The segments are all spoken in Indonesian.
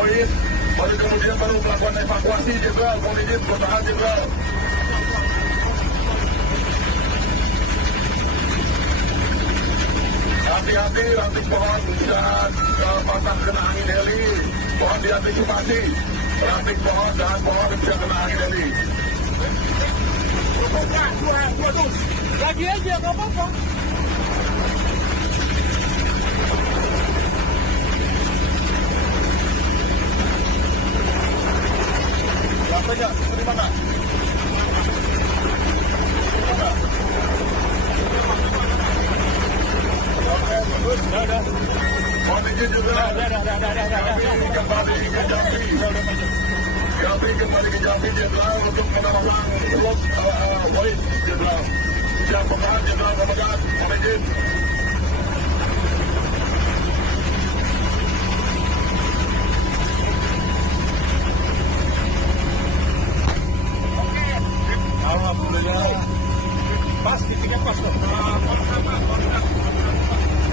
poin, baru kemudian baru melakukan evakuasi Jenderal. Mohon izin bertahan Jenderal. Hati-hati ranting pohon dan patah kena angin heli. Mohon diantisipasi. Ranting pohon dan pohon bisa kena angin heli. Dua dus. Lagi aja nggak apa-apa. Siapa aja? Dari mana? Udah. Mohon izin juga. Kembali ke Jambi. Kembali ke Jambi Jenderal untuk menolong poin Jenderal. Siap pemegang Jenderal pemegang. Mohon izin. Alhamdulillah. Pas, titiknya pas kok.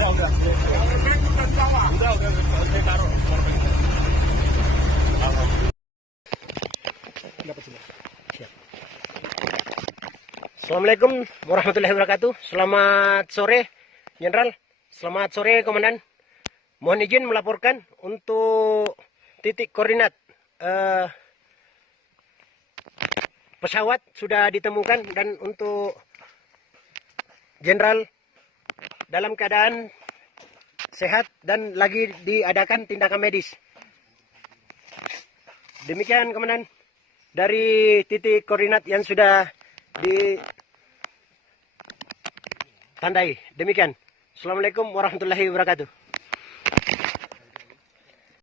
Udah. Udah, saya taruh. Assalamualaikum warahmatullahi wabarakatuh. Selamat sore Jenderal. Selamat sore Komandan. Mohon izin melaporkan untuk titik koordinat pesawat sudah ditemukan, dan untuk Jenderal dalam keadaan sehat dan lagi diadakan tindakan medis. Demikian Komandan dari titik koordinat yang sudah ditandai. Demikian. Assalamualaikum warahmatullahi wabarakatuh.